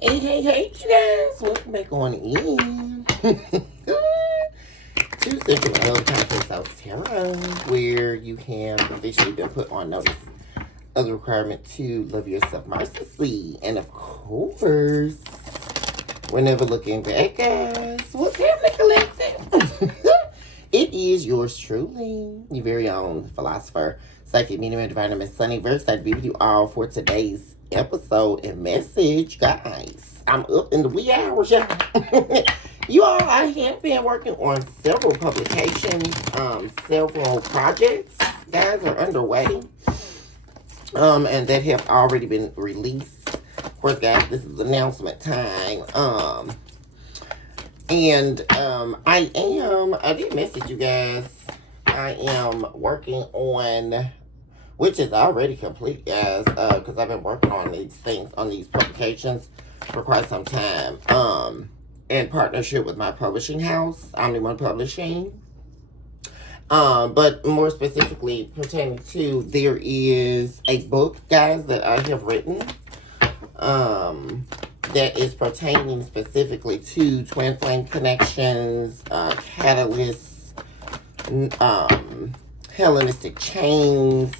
Hey, you guys, welcome back on in to Central Love Conference South Tarot, where you have officially been put on notice of the requirement to love yourself mercilessly. And of course, we're never looking back, guys. What's happening, collective? It is yours truly, your very own philosopher, psychic medium, and divine Miss Sunny. Very excited to be with you all for today's episode and message, guys. I'm up in the wee hours, y'all. You all, I have been working on several publications, several projects, guys, are underway, and that have already been released. Of course, guys, this is announcement time. I did message you guys. I am working on, which is already complete, guys, because I've been working on these things, on these publications for quite some time, in partnership with my publishing house, Omni-One Publishing. But more specifically pertaining to, there is a book, guys, that I have written, that is pertaining specifically to twin flame connections, catalysts, Hellenistic chains,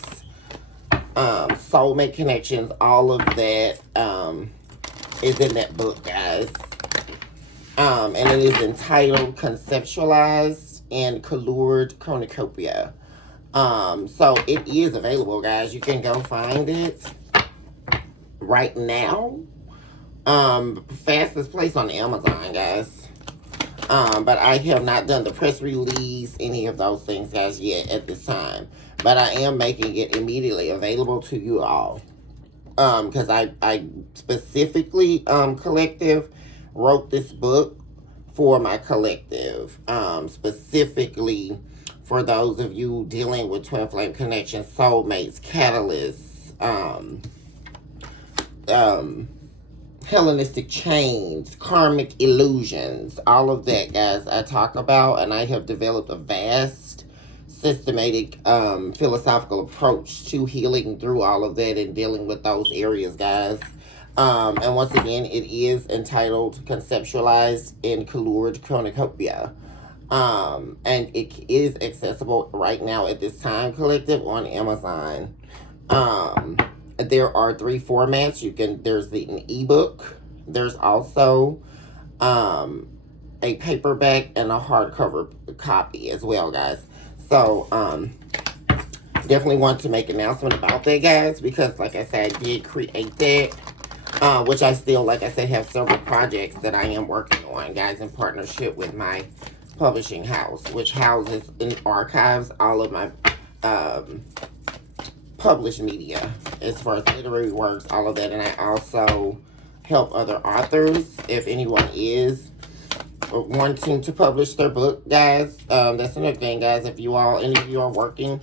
soulmate connections. All of that is in that book, guys. And it is entitled Conceptualized and Colored Cornucopia. So it is available, guys. You can go find it right now. Fastest place on Amazon, guys. But I have not done the press release, any of those things, guys, yet at this time. But I am making it immediately available to you all. Because I specifically, collective, wrote this book for my collective. Specifically for those of you dealing with twin flame connections, soulmates, catalysts, Hellenistic chains, karmic illusions, all of that, guys, I talk about, and I have developed a vast, systematic, philosophical approach to healing through all of that and dealing with those areas, guys. And once again, it is entitled Conceptualized and Colored Cornucopia. And it is accessible right now at this time, collective, on Amazon. There are 3 formats. There's an ebook. There's also a paperback and a hardcover copy as well, guys. So definitely want to make an announcement about that, guys, because like I said, I did create that, which I still, like I said, have several projects that I am working on, guys, in partnership with my publishing house, which houses and archives all of my published media as far as literary works, all of that. And I also help other authors if anyone is wanting to publish their book, guys. That's another thing, guys. If you all, any of you are working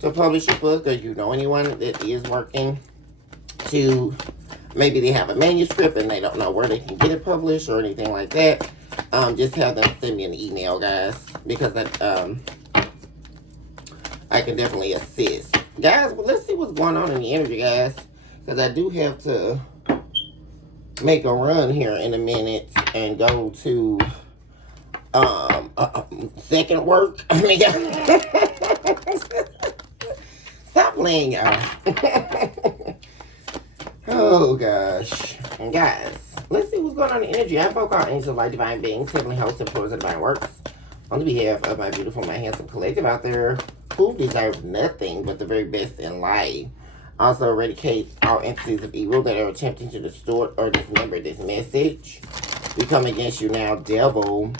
to publish a book, or you know anyone that is working to, maybe they have a manuscript and they don't know where they can get it published or anything like that, just have them send me an email, guys, because I can definitely assist. Guys, well, let's see what's going on in the energy, guys, because I do have to make a run here in a minute and go to second work. I mean, stop playing, y'all. Oh, gosh. And guys, let's see what's going on in the energy. I invoke all angels, light, divine beings, heavenly hosts, and powers of divine works on the behalf of my beautiful, my handsome collective out there who deserve nothing but the very best in life. Also eradicate all entities of evil that are attempting to distort or dismember this message. We come against you now, devil,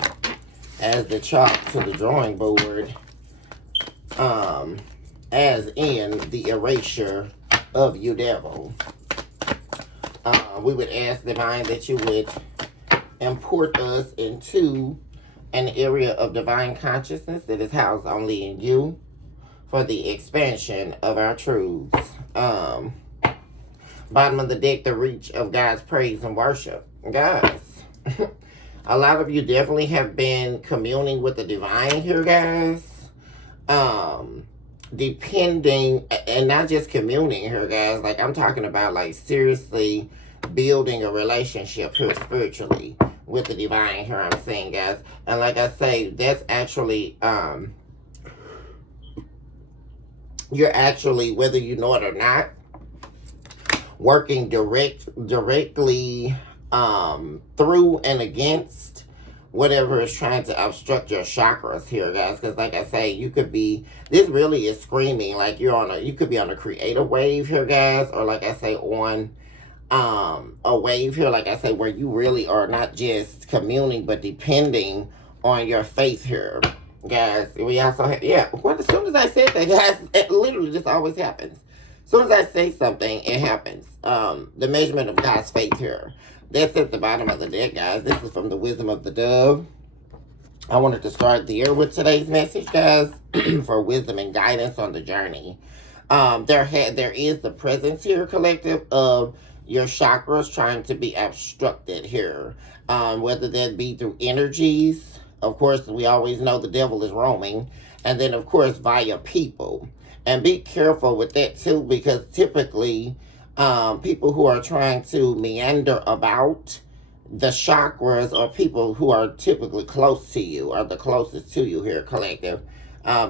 as the chalk to the drawing board, as in the erasure of you, devil. We would ask divine that you would import us into an area of divine consciousness that is housed only in you for the expansion of our truths. Bottom of the deck, the reach of God's praise and worship. Guys, a lot of you definitely have been communing with the divine here, guys. Depending, and not just communing here, guys. Like, I'm talking about, like, seriously building a relationship here spiritually with the divine here, I'm saying, guys. And like I say, that's actually, you're actually, whether you know it or not, working directly through and against whatever is trying to obstruct your chakras here, guys. Because like I say, you could be, this really is screaming like you could be on a creative wave here, guys, or like I say, on a wave here, like I say, where you really are not just communing but depending on your faith here, guys. We also have, yeah, as soon as I said that, guys, it literally just always happens. As soon as I say something, it happens. The measurement of God's faith here. That's at the bottom of the deck, guys. This is from the Wisdom of the Dove. I wanted to start there with today's message, guys, for wisdom and guidance on the journey. There is the presence here, collective, of your chakras trying to be obstructed here. Whether that be through energies. Of course, we always know the devil is roaming. And then, of course, via people. And be careful with that, too, because typically people who are trying to meander about the chakras are people who are typically close to you, or the closest to you here, collective,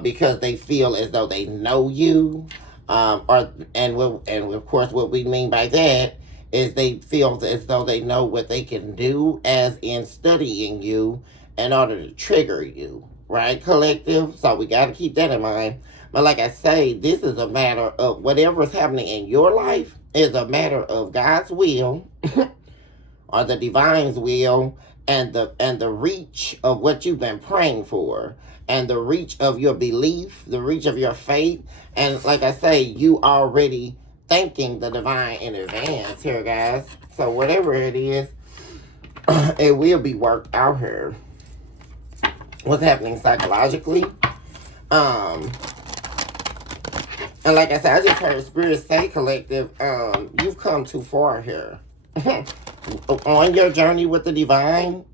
because they feel as though they know you. And of course, what we mean by that is they feel as though they know what they can do, as in studying you in order to trigger you, right, collective? So we got to keep that in mind. But like I say, this is a matter of whatever is happening in your life is a matter of God's will or the divine's will, and the reach of what you've been praying for, and the reach of your belief, the reach of your faith. And like I say, you already thanking the divine in advance here, guys. So whatever it is, it will be worked out here. What's happening psychologically? And like I said, I just heard Spirit say, collective, you've come too far here. On your journey with the divine,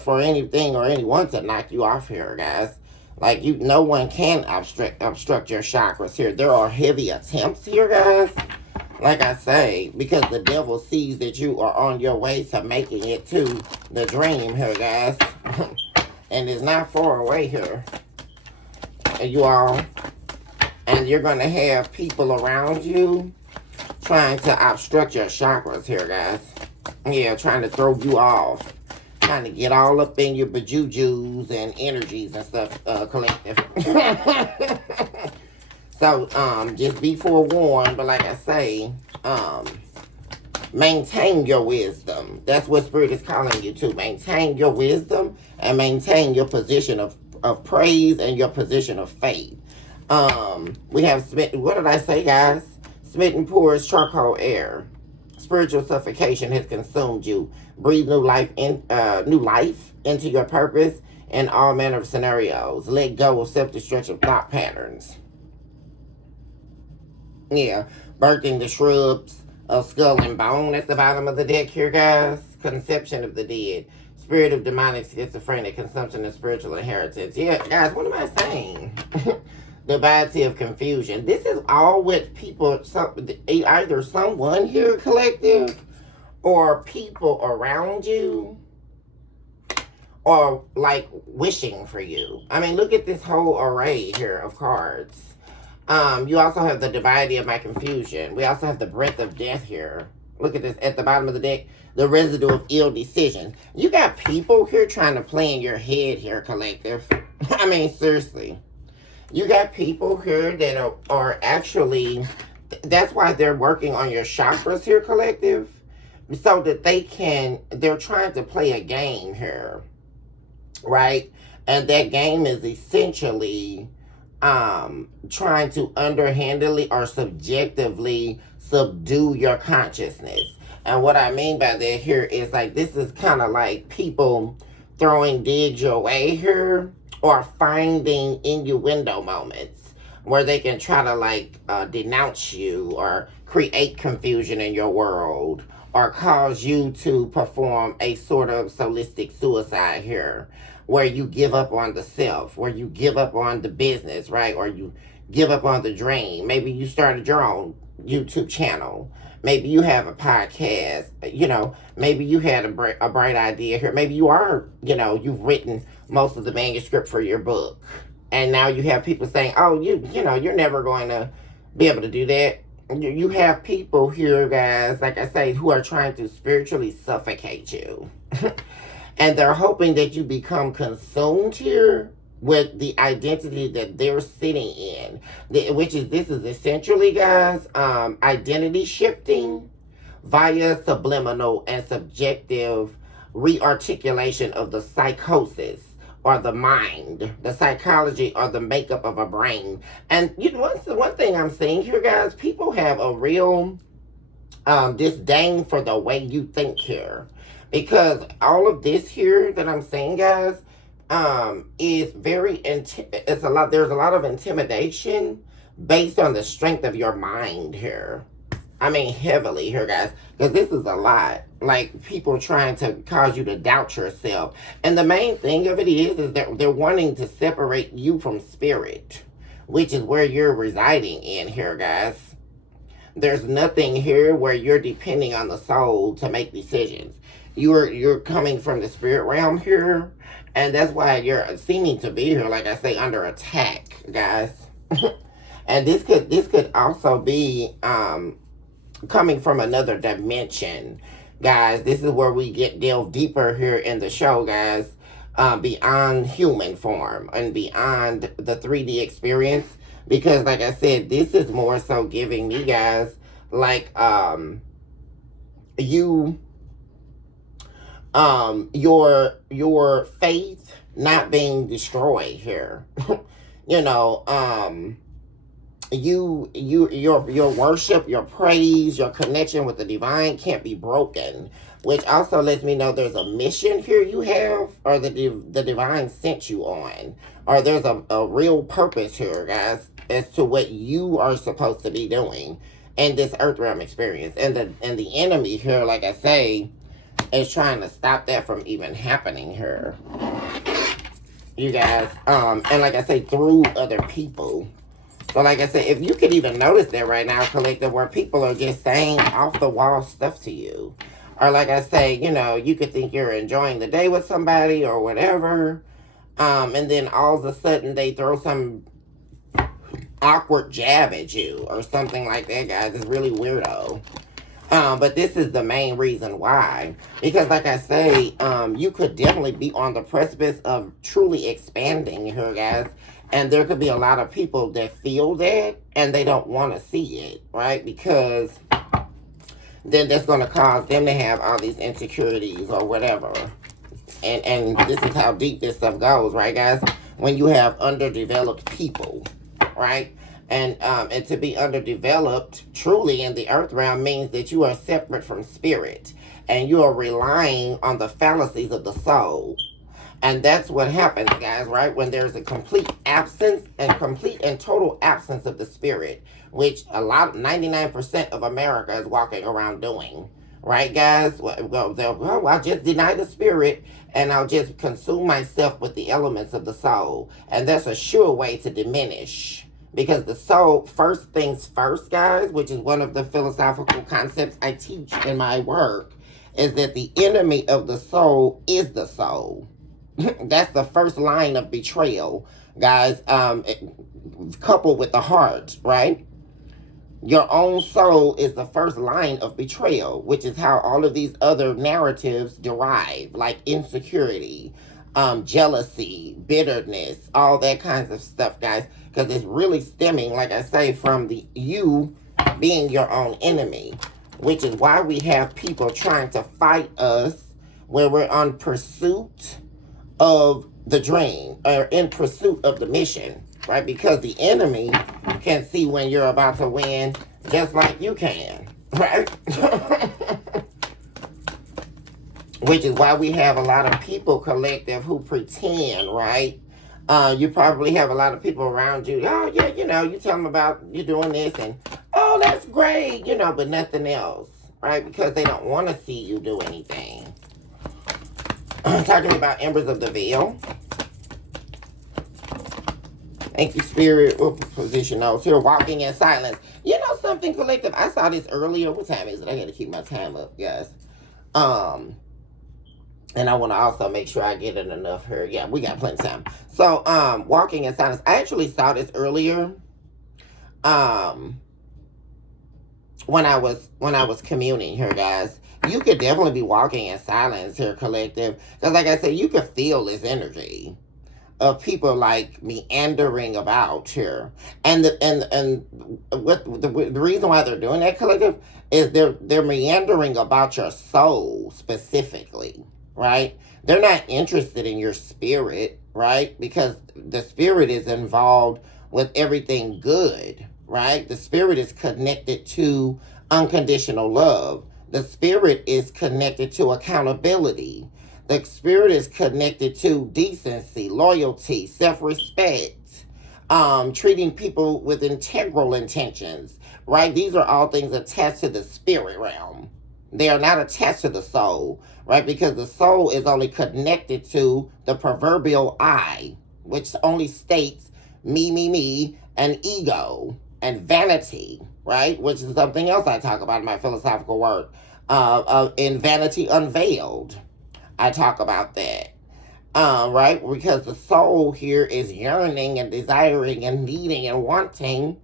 for anything or anyone to knock you off here, guys. Like, no one can obstruct your chakras here. There are heavy attempts here, guys. Like I say, because the devil sees that you are on your way to making it to the dream here, guys. And it's not far away here. You all. And you're going to have people around you trying to obstruct your chakras here, guys. Yeah, trying to throw you off. Trying to get all up in your bejujus and energies and stuff, collective. So, just be forewarned. But like I say, maintain your wisdom. That's what Spirit is calling you to. Maintain your wisdom and maintain your position of praise and your position of faith. We have smitten, what did I say, guys? Smitten pours charcoal air. Spiritual suffocation has consumed you. Breathe new life into your purpose in all manner of scenarios. Let go of self-destructive thought patterns. Yeah, birthing the shrubs of skull and bone at the bottom of the deck here, guys. Conception of the dead. Spirit of demonic, schizophrenic, consumption of spiritual inheritance. Yeah, guys, what am I saying? The variety of confusion. This is all what people, either someone here, collective, or people around you, or like wishing for you. I mean, look at this whole array here of cards. You also have the divinity of my confusion. We also have the breath of death here. Look at this at the bottom of the deck. The residue of ill decisions. You got people here trying to play in your head here, collective. I mean, seriously. You got people here that are actually, that's why they're working on your chakras here, collective. So that they're trying to play a game here. Right? And that game is essentially trying to underhandedly or subjectively subdue your consciousness. And what I mean by that here is like, this is kind of like people throwing digs your way here, or finding innuendo moments where they can try to like denounce you or create confusion in your world, or cause you to perform a sort of solistic suicide here, where you give up on the self, where you give up on the business, right? Or you give up on the dream. Maybe you started your own YouTube channel Maybe you have a podcast, maybe you had a bright idea here. Maybe you are, you've written most of the manuscript for your book. And now you have people saying, oh, you're never going to be able to do that. You have people here, guys, like I say, who are trying to spiritually suffocate you. And they're hoping that you become consumed here with the identity that they're sitting in, this is essentially, guys, identity shifting via subliminal and subjective rearticulation of the psychosis or the mind, the psychology or the makeup of a brain. And one thing I'm seeing here, guys, people have a real disdain for the way you think here. Because all of this here that I'm saying, guys, is there's a lot of intimidation based on the strength of your mind here. I mean, heavily here, guys, because this is a lot. Like, people trying to cause you to doubt yourself. And the main thing of it is that they're wanting to separate you from spirit, which is where you're residing in here, guys. There's nothing here where you're depending on the soul to make decisions. You're coming from the spirit realm here, and that's why you're seeming to be here, like I say, under attack, guys. And this could also be coming from another dimension, guys. This is where we delve deeper here in the show, guys, beyond human form and beyond the 3D experience. Because, like I said, this is more so giving me, guys, like your faith not being destroyed here. Your worship, your praise, your connection with the divine can't be broken, which also lets me know there's a mission here you have, or the divine sent you on, or there's a real purpose here, guys, as to what you are supposed to be doing in this earth realm experience. And the enemy here, like I say, is trying to stop that from even happening here, you guys. And like I say, through other people. So like I said, if you could even notice that right now, collective, where people are just saying off the wall stuff to you, or like I say, you could think you're enjoying the day with somebody or whatever, and then all of a sudden they throw some awkward jab at you or something like that, guys. It's really weirdo. But this is the main reason why. Because like I say, you could definitely be on the precipice of truly expanding here, guys. And there could be a lot of people that feel that and they don't want to see it, right? Because then that's going to cause them to have all these insecurities or whatever. And this is how deep this stuff goes, right, guys? When you have underdeveloped people, right? And to be underdeveloped truly in the earth realm means that you are separate from spirit and you are relying on the fallacies of the soul. And that's what happens, guys, right? When there's a complete and total absence of the spirit, which 99% of America is walking around doing, right, guys? Well, I'll just deny the spirit and I'll just consume myself with the elements of the soul. And that's a sure way to diminish. Because the soul, first things first, guys, which is one of the philosophical concepts I teach in my work, is that the enemy of the soul is the soul. That's the first line of betrayal, guys, coupled with the heart, right? Your own soul is the first line of betrayal, which is how all of these other narratives derive, like insecurity, jealousy, bitterness, all that kinds of stuff, guys, because it's really stemming, like I say, from you being your own enemy, which is why we have people trying to fight us when we're on pursuit of the dream or in pursuit of the mission, right? Because the enemy can see when you're about to win just like you can, right? Which is why we have a lot of people, collective, who pretend, right? You probably have a lot of people around you. Oh, yeah, you tell them about you doing this and, oh, that's great, but nothing else, right? Because they don't want to see you do anything. Talking about embers of the veil. Thank you, Spirit. We'll position those here. Walking in silence. something, collective? I saw this earlier. What time is it? I got to keep my time up, guys. And I want to also make sure I get in enough here. Yeah, we got plenty of time. So, walking in silence. I actually saw this earlier. When I was communing here, guys. You could definitely be walking in silence here, collective. Because like I said, you could feel this energy of people like meandering about here, and the reason why they're doing that, collective, is they're meandering about your soul specifically, right? They're not interested in your spirit, right? Because the spirit is involved with everything good, right? The spirit is connected to unconditional love. The spirit is connected to accountability. The spirit is connected to decency, loyalty, self-respect, treating people with integral intentions, right? These are all things attached to the spirit realm. They are not attached to the soul, right? Because the soul is only connected to the proverbial I, which only states me, and ego, and vanity, right? Which is something else I talk about in my philosophical work, in Vanity Unveiled. I talk about that, right? Because the soul here is yearning and desiring and needing and wanting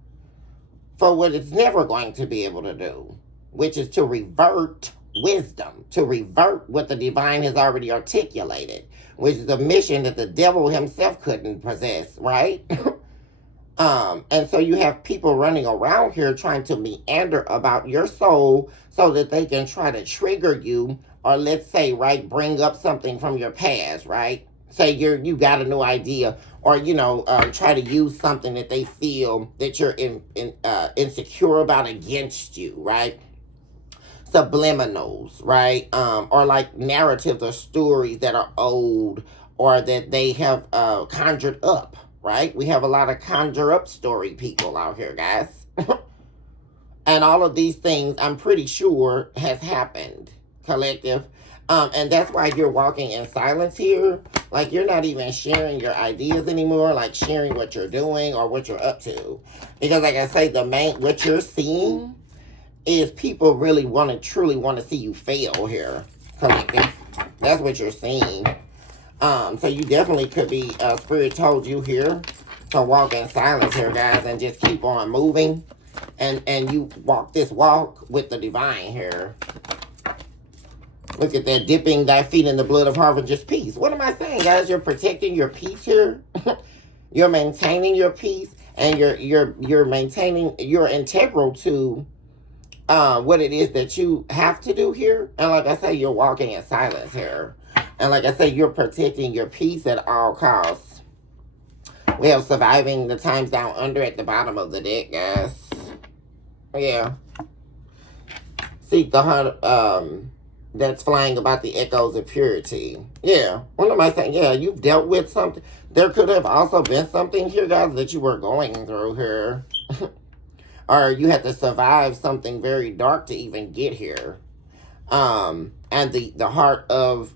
for what it's never going to be able to do, which is to revert wisdom, to revert what the divine has already articulated, which is a mission that the devil himself couldn't possess, right? And so you have people running around here trying to meander about your soul so that they can try to trigger you, or let's say, right, bring up something from your past, right? Say you got a new idea, or try to use something that they feel that you're insecure about against you, right? Subliminals, right? Or like narratives or stories that are old, or that they have conjured up, right? We have a lot of conjure up story people out here, guys. And all of these things, I'm pretty sure, has happened, collective. And that's why you're walking in silence here. Like, you're not even sharing your ideas anymore, like sharing what you're doing or what you're up to. Because like I say, what you're seeing is people really truly want to see you fail here, collective. That's what you're seeing. So you definitely could be, Spirit told you here to walk in silence here, guys, and just keep on moving. And you walk this walk with the divine here. Look at that, dipping thy feet in the blood of harvest peace. What am I saying, guys? You're protecting your peace here. You're maintaining your peace, and you're maintaining, you're integral to what it is that you have to do here. And like I say, you're walking in silence here. And like I say, you're protecting your peace at all costs. We have surviving the times down under at the bottom of the deck, guys. Yeah. Seek the heart, that's flying about the echoes of purity. Yeah. What am I saying? Yeah, you've dealt with something. There could have also been something here, guys, that you were going through here. Or you had to survive something very dark to even get here. And the heart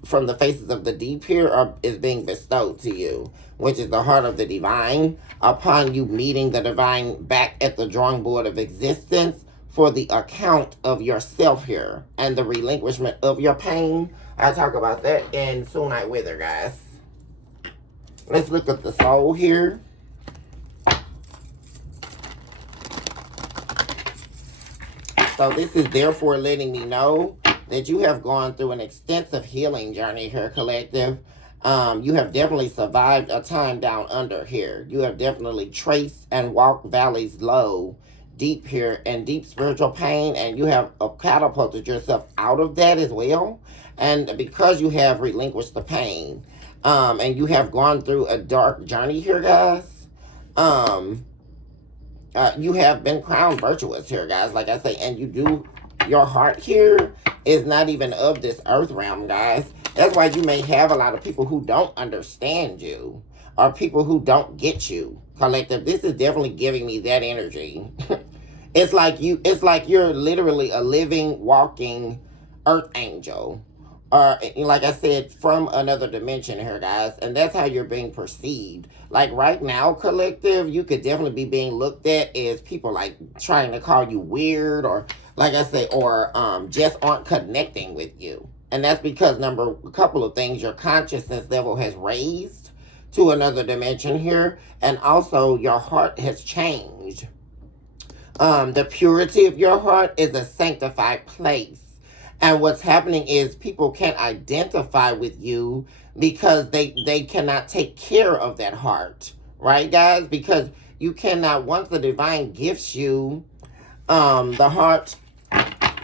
from the faces of the deep here is being bestowed to you, which is the heart of the divine, upon you meeting the divine back at the drawing board of existence for the account of yourself here and the relinquishment of your pain. I talk about that in Soon I Wither, guys. Let's look at the soul here. So this is therefore letting me know that you have gone through an extensive healing journey here, collective. You have definitely survived a time down under here. You have definitely traced and walked valleys low, deep here, and deep spiritual pain, and you have catapulted yourself out of that as well. And because you have relinquished the pain, and you have gone through a dark journey here, guys, you have been crowned virtuous here, guys, like I say, and your heart here is not even of this earth realm, guys. That's why you may have a lot of people who don't understand you, or people who don't get you, collective. This is definitely giving me that energy. It's like you're literally a living, walking earth angel, or like I said, from another dimension here, guys. And that's how you're being perceived. Like right now, collective, you could definitely be being looked at as people like trying to call you weird, or like I say, or just aren't connecting with you. And that's because a couple of things, your consciousness level has raised to another dimension here, and also your heart has changed. The purity of your heart is a sanctified place. And what's happening is people can't identify with you because they cannot take care of that heart. Right, guys? Because you cannot, once the divine gifts you the heart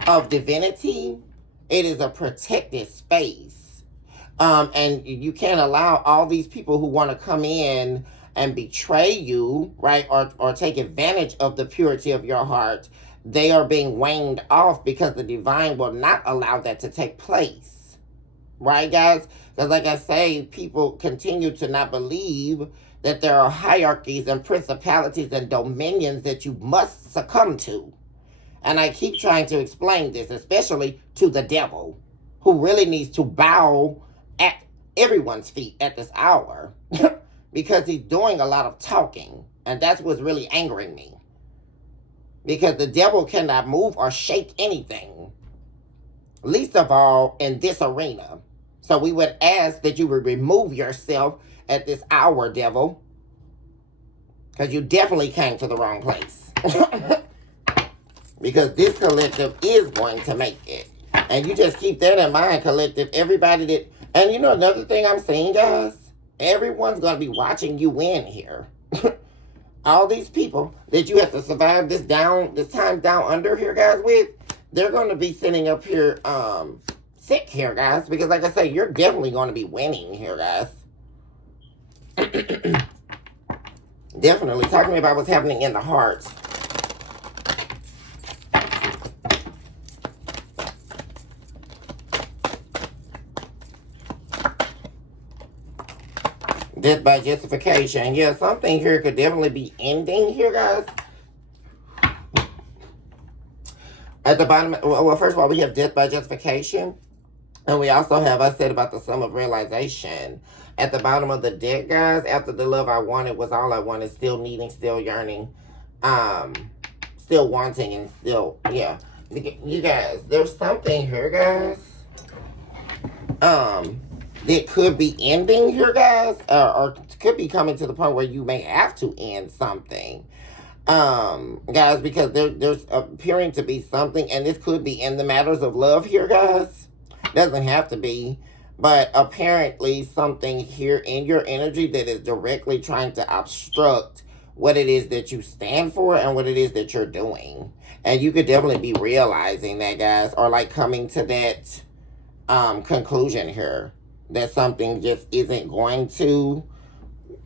of divinity, it is a protected space. And you can't allow all these people who want to come in and betray you, right, or take advantage of the purity of your heart. They are being waned off because the divine will not allow that to take place. Right, guys? Because like I say, people continue to not believe that there are hierarchies and principalities and dominions that you must succumb to. And I keep trying to explain this, especially to the devil, who really needs to bow at everyone's feet at this hour. Because he's doing a lot of talking. And that's what's really angering me. Because the devil cannot move or shake anything. Least of all in this arena. So we would ask that you would remove yourself at this hour, devil. Because you definitely came to the wrong place. Because this collective is going to make it. And you just keep that in mind, collective. Everybody that... And you know another thing I'm saying, guys? Everyone's going to be watching you win here. All these people that you have to survive this time down under here, guys, with, they're going to be sitting up here sick here, guys. Because like I say, you're definitely going to be winning here, guys. Definitely. Talk to me about what's happening in the hearts. Death by justification. Yeah, something here could definitely be ending here, guys. At the bottom, well, first of all, we have death by justification. And we also have, I said about the sum of realization. At the bottom of the deck, guys, after the love I wanted was all I wanted, still needing, still yearning, still wanting, and still, yeah. You guys, there's something here, guys. That could be ending here, guys, or could be coming to the point where you may have to end something, guys, because there's appearing to be something, and this could be in the matters of love here, guys. Doesn't have to be, but apparently something here in your energy that is directly trying to obstruct what it is that you stand for and what it is that you're doing. And you could definitely be realizing that, guys, or like coming to that conclusion here. That something just isn't going to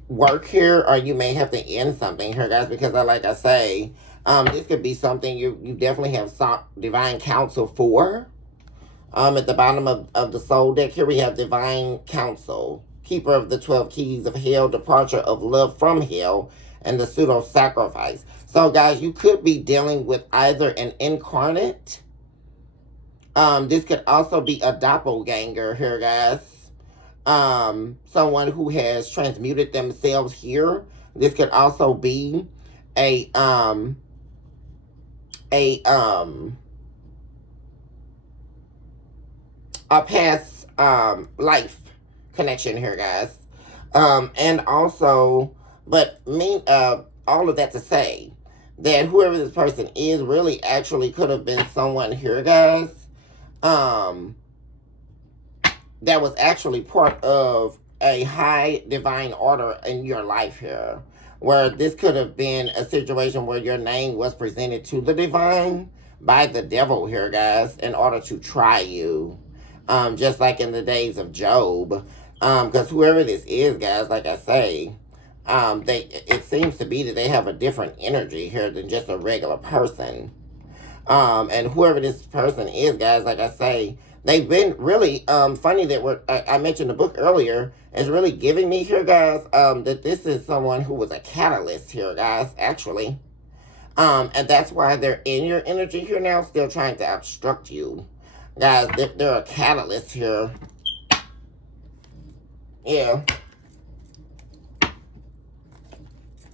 work here, or you may have to end something here, guys, because like I say, this could be something you definitely have sought divine counsel for. At the bottom of the soul deck here, we have divine counsel, keeper of the 12 keys of hell, departure of love from hell, and the pseudo sacrifice. So, guys, you could be dealing with either an incarnate. This could also be a doppelganger here, guys. Someone who has transmuted themselves here. This could also be a past life connection here, guys. And also, but all of that to say that whoever this person is really actually could have been someone here, guys. That was actually part of a high divine order in your life here. Where this could have been a situation where your name was presented to the divine by the devil here, guys, in order to try you. Just like in the days of Job. Because whoever this is, guys, like I say, it seems to be that they have a different energy here than just a regular person. And whoever this person is, guys, like I say, they've been really funny that I mentioned the book earlier, is really giving me here, guys, that this is someone who was a catalyst here, guys, actually. And that's why they're in your energy here now, still trying to obstruct you. Guys, they're a catalyst here. Yeah.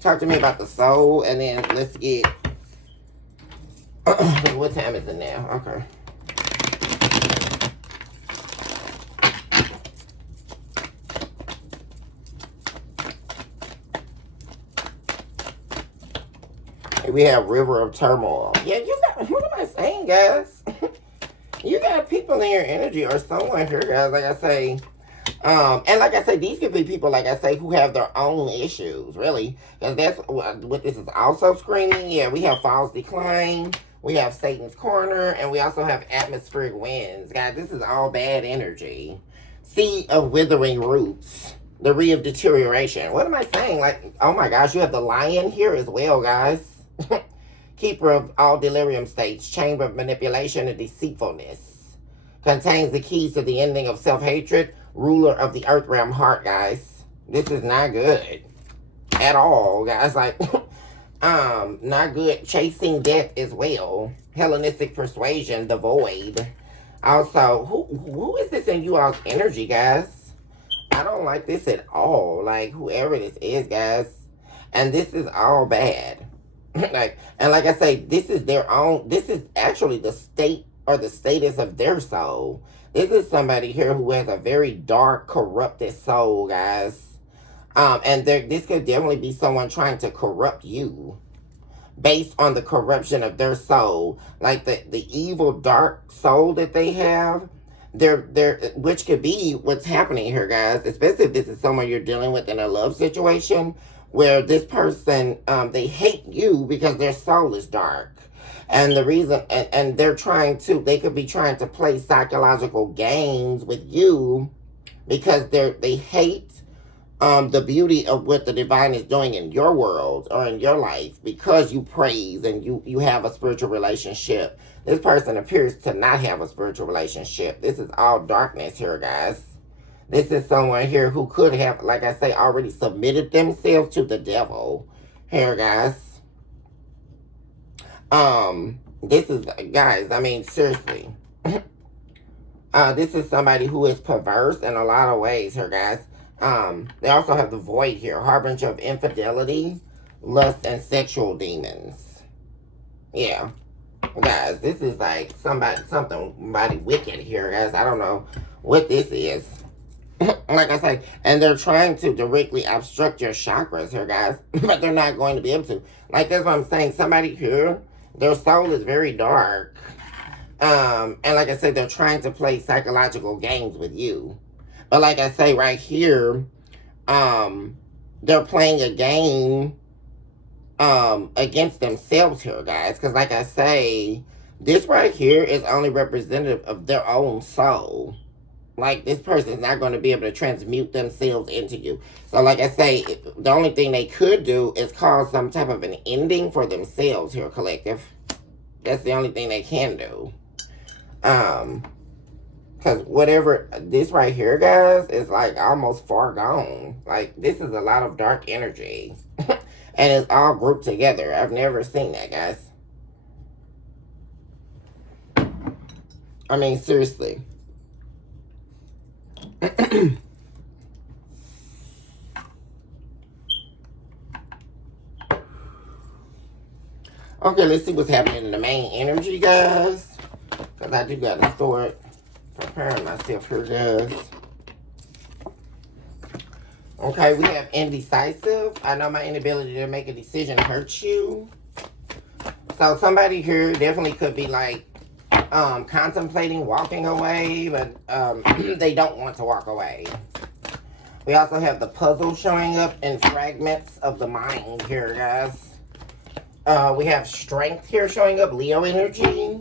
Talk to me about the soul, and then let's get... what time is it now? Okay. We have River of Turmoil. Yeah, you got... What am I saying, guys? You got people in your energy or someone here, guys, like I say. And like I say, these could be people, like I say, who have their own issues, really. Because that's what this is also screaming. Yeah, we have False Decline. We have Satan's Corner. And we also have Atmospheric Winds. Guys, this is all bad energy. Seed of Withering Roots. The Re of Deterioration. What am I saying? Like, oh my gosh, you have the Lion here as well, guys. Keeper of all delirium states, chamber of manipulation and deceitfulness. Contains the keys to the ending of self-hatred, ruler of the earth realm heart, guys. This is not good at all, guys. Like, not good. Chasing death as well. Hellenistic persuasion, the void. Also, who is this in you all's energy, guys? I don't like this at all. Like, whoever this is, guys. And this is all bad. Like, and like I say, this is their own, this is actually the state or the status of their soul. This is somebody here who has a very dark, corrupted soul, guys. And this could definitely be someone trying to corrupt you based on the corruption of their soul. Like the evil, dark soul that they have, which could be what's happening here, guys. Especially if this is someone you're dealing with in a love situation, where this person, they hate you because their soul is dark. And the reason, and they could be trying to play psychological games with you because they hate the beauty of what the divine is doing in your world or in your life because you praise and you have a spiritual relationship. This person appears to not have a spiritual relationship. This is all darkness here, guys. This is someone here who could have, like I say, already submitted themselves to the devil. Here, guys. This is, guys, I mean, seriously. This is somebody who is perverse in a lot of ways here, guys. They also have the void here. Harbinger of infidelity, lust, and sexual demons. Yeah. Guys, this is like somebody wicked here, guys. I don't know what this is. Like I say, and they're trying to directly obstruct your chakras here, guys, but they're not going to be able to. Like, that's what I'm saying. Somebody here, their soul is very dark. And like I said, they're trying to play psychological games with you. But like I say right here, they're playing a game against themselves here, guys. Because like I say, this right here is only representative of their own soul. Like, this person is not going to be able to transmute themselves into you. So, like I say, the only thing they could do is cause some type of an ending for themselves here, collective. That's the only thing they can do. Because whatever, this right here, guys, is like almost far gone. Like, this is a lot of dark energy. And it's all grouped together. I've never seen that, guys. I mean, seriously. Okay, let's see what's happening in the main energy, guys. Because I do got to start preparing myself here, guys. Okay, we have indecisive. I know my inability to make a decision hurts you. So somebody here definitely could be like contemplating walking away, but they don't want to walk away. We also have the puzzle showing up in fragments of the mind here, guys. We have strength here showing up, Leo energy.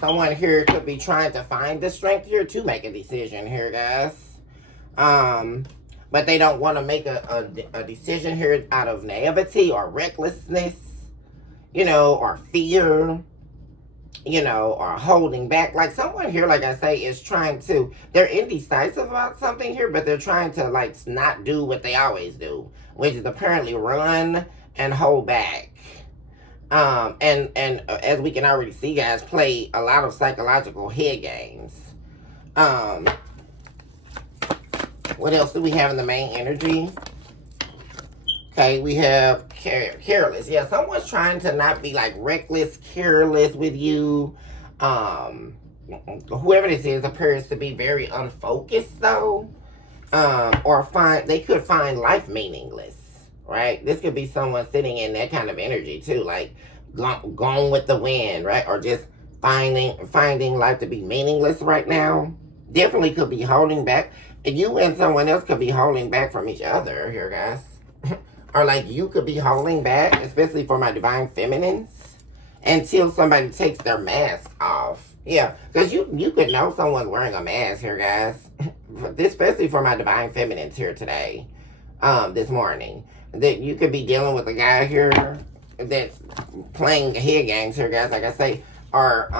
Someone here could be trying to find the strength here to make a decision here, guys. But they don't want to make a decision here out of naivety or recklessness, you know, or fear, you know, or holding back. Like, someone here, like I say, is trying to, they're indecisive about something here, but they're trying to, like, not do what they always do, which is apparently run and hold back. And as we can already see, guys, play a lot of psychological head games. Um, what else do we have in the main energy? Okay, we have careless. Yeah, someone's trying to not be like reckless, careless with you. Whoever this is appears to be very unfocused though. Or they could find life meaningless, right? This could be someone sitting in that kind of energy too, like gone with the wind, right? Or just finding life to be meaningless right now. Definitely could be holding back. You and someone else could be holding back from each other here, guys. Or like you could be holding back, especially for my divine feminines, until somebody takes their mask off. Yeah, because you could know someone's wearing a mask here, guys. Especially for my divine feminines here today, this morning. That you could be dealing with a guy here that's playing head games here, guys, like I say, or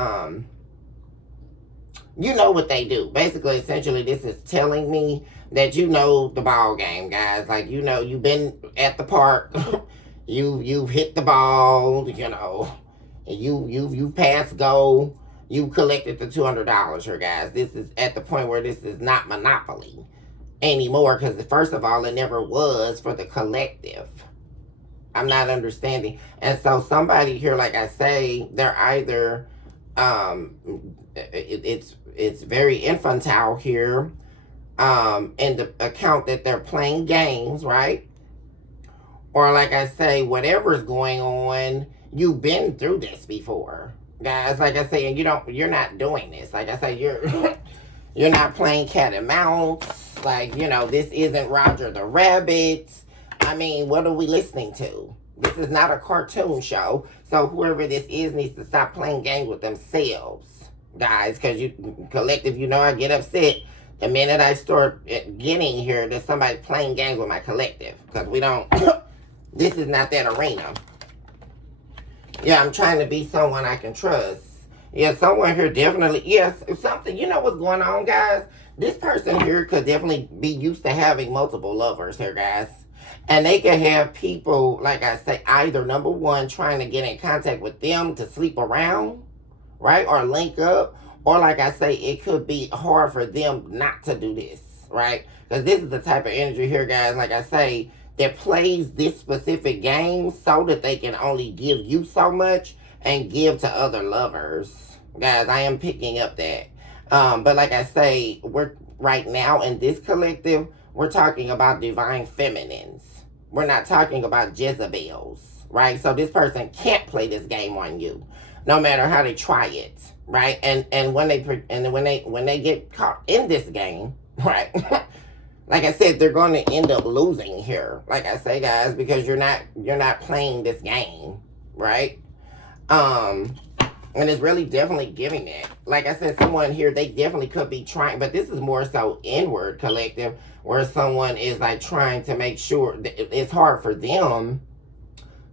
you know what they do. Basically, essentially, this is telling me that you know the ball game, guys. Like, you know, you've been at the park, you've hit the ball, you know, and you passed go, you collected the $200 here, guys. This is at the point where this is not Monopoly anymore, because first of all, it never was for the collective. I'm not understanding. And so somebody here, like I say, they're either it's very infantile here, in the account that they're playing games, right? Or like I say, whatever's going on, you've been through this before, guys. Like I say, and you're not doing this. Like I say, you're not playing cat and mouse. Like, you know, this isn't Roger the Rabbit. I mean, what are we listening to? This is not a cartoon show. So whoever this is needs to stop playing games with themselves, guys. Because you collective, you know, I get upset the minute I start getting here that somebody's playing games with my collective. Because we don't, this is not that arena. Yeah, I'm trying to be someone I can trust. Yeah, someone here definitely, yes, something, you know what's going on, guys? This person here could definitely be used to having multiple lovers here, guys. And they could have people, like I say, either number one, trying to get in contact with them to sleep around, right? Or link up. Or like I say, it could be hard for them not to do this, right? Because this is the type of energy here, guys, like I say, that plays this specific game so that they can only give you so much and give to other lovers. Guys, I am picking up that. But like I say, we're right now in this collective, we're talking about divine feminines. We're not talking about Jezebels, right? So this person can't play this game on you, no matter how they try it, right? And when they get caught in this game, right? Like I said, they're going to end up losing here. Like I say, guys, because you're not playing this game, right? And it's really definitely giving it. Like I said, someone here, they definitely could be trying, but this is more so inward collective, where someone is like trying to make sure that it's hard for them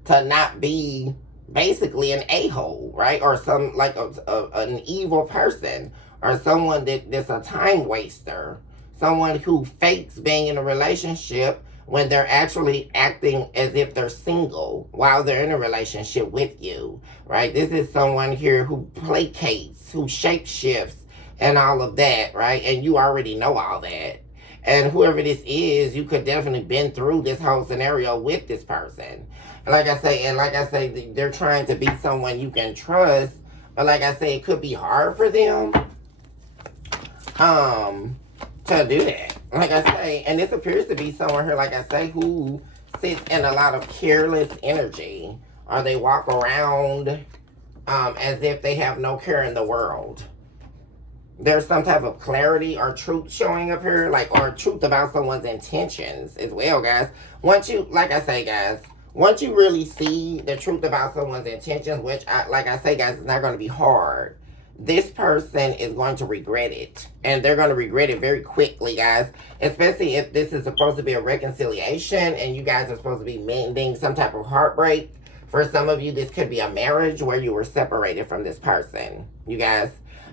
to not be basically an a-hole, right? Or some like an evil person, or someone that's a time waster, someone who fakes being in a relationship when they're actually acting as if they're single while they're in a relationship with you, right? This is someone here who placates, who shapeshifts, and all of that, right? And you already know all that. And whoever this is, you could definitely been through this whole scenario with this person. Like I say, they're trying to be someone you can trust, but like I say, it could be hard for them to do that. Like I say, and this appears to be someone here, like I say, who sits in a lot of careless energy, or they walk around as if they have no care in the world. There's some type of clarity or truth showing up here, like, or truth about someone's intentions as well, guys. Once you, like I say, guys, once you really see the truth about someone's intentions, which, like I say, guys, it's not going to be hard. This person is going to regret it. And they're going to regret it very quickly, guys. Especially if this is supposed to be a reconciliation and you guys are supposed to be mending some type of heartbreak. For some of you, this could be a marriage where you were separated from this person, you guys.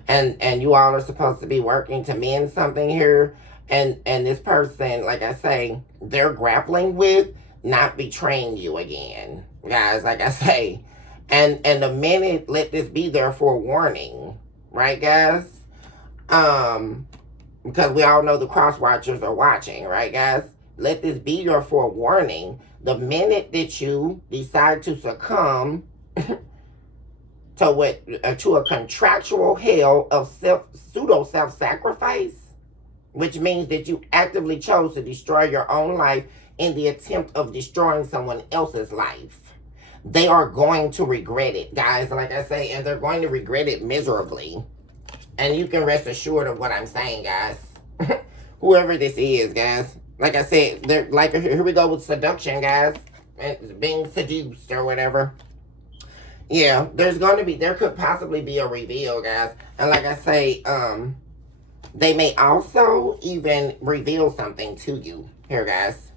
And you all are supposed to be working to mend something here. And this person, like I say, they're grappling with not betraying you again, guys, like I say. And the minute, let this be there for warning, right, guys? Because we all know the cross watchers are watching, right, guys? Let this be your forewarning. The minute that you decide to succumb to a contractual hell of pseudo self-sacrifice, which means that you actively chose to destroy your own life in the attempt of destroying someone else's life. They are going to regret it, guys, like I say, and they're going to regret it miserably. And you can rest assured of what I'm saying, guys. Whoever this is, guys. Like I said, they're like, here we go with seduction, guys. And being seduced or whatever. Yeah, there could possibly be a reveal, guys. And like I say, they may also even reveal something to you here, guys.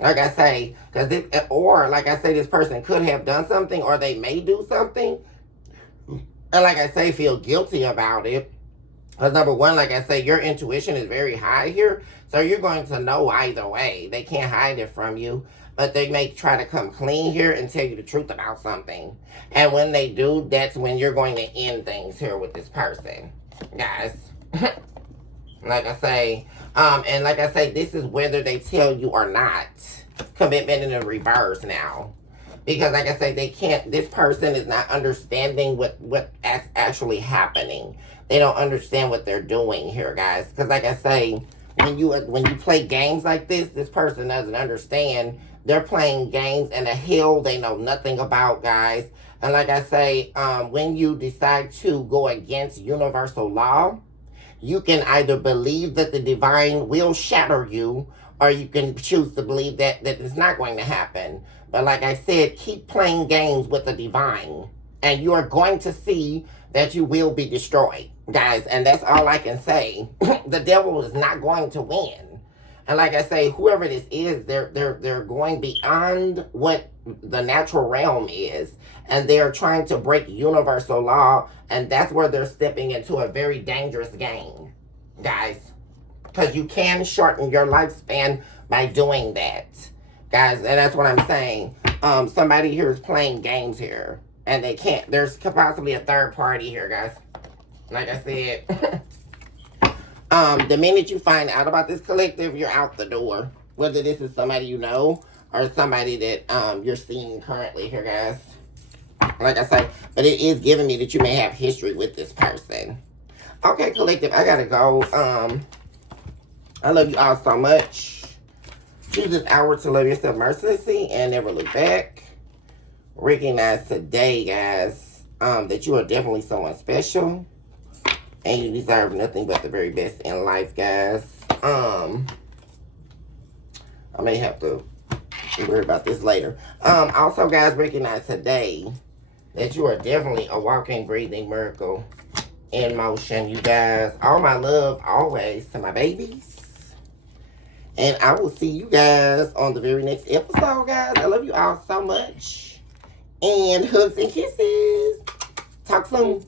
Like I say, or like I say, this person could have done something, or they may do something. And like I say, feel guilty about it. Because number one, like I say, your intuition is very high here. So you're going to know either way. They can't hide it from you. But they may try to come clean here and tell you the truth about something. And when they do, that's when you're going to end things here with this person. Guys. Like I say, and like I say, this is whether they tell you or not. Commitment in the reverse now. Because like I say, this person is not understanding what is actually happening. They don't understand what they're doing here, guys. Because like I say, when you play games like this person doesn't understand. They're playing games in a hell they know nothing about, guys. And like I say, when you decide to go against universal law, you can either believe that the divine will shatter you, or you can choose to believe that it's not going to happen. But like I said, keep playing games with the divine, and you are going to see that you will be destroyed, guys. And that's all I can say. The devil is not going to win. And like I say, whoever this is, they're going beyond what the natural realm is. And they're trying to break universal law. And that's where they're stepping into a very dangerous game, guys. Because you can shorten your lifespan by doing that, guys. And that's what I'm saying. Somebody here is playing games here. And they can't. There's possibly a third party here, guys. Like I said. The minute you find out about this collective, you're out the door. Whether this is somebody you know or somebody that you're seeing currently here, guys. Like I say, but it is giving me that you may have history with this person. Okay, collective, I gotta go. I love you all so much. Choose this hour to love yourself mercilessly and never look back. Recognize today, guys, that you are definitely someone special. And you deserve nothing but the very best in life, guys. I may have to worry about this later. Also, guys, recognize today that you are definitely a walking, breathing miracle in motion, you guys. All my love always to my babies. And I will see you guys on the very next episode, guys. I love you all so much. And hugs and kisses. Talk soon.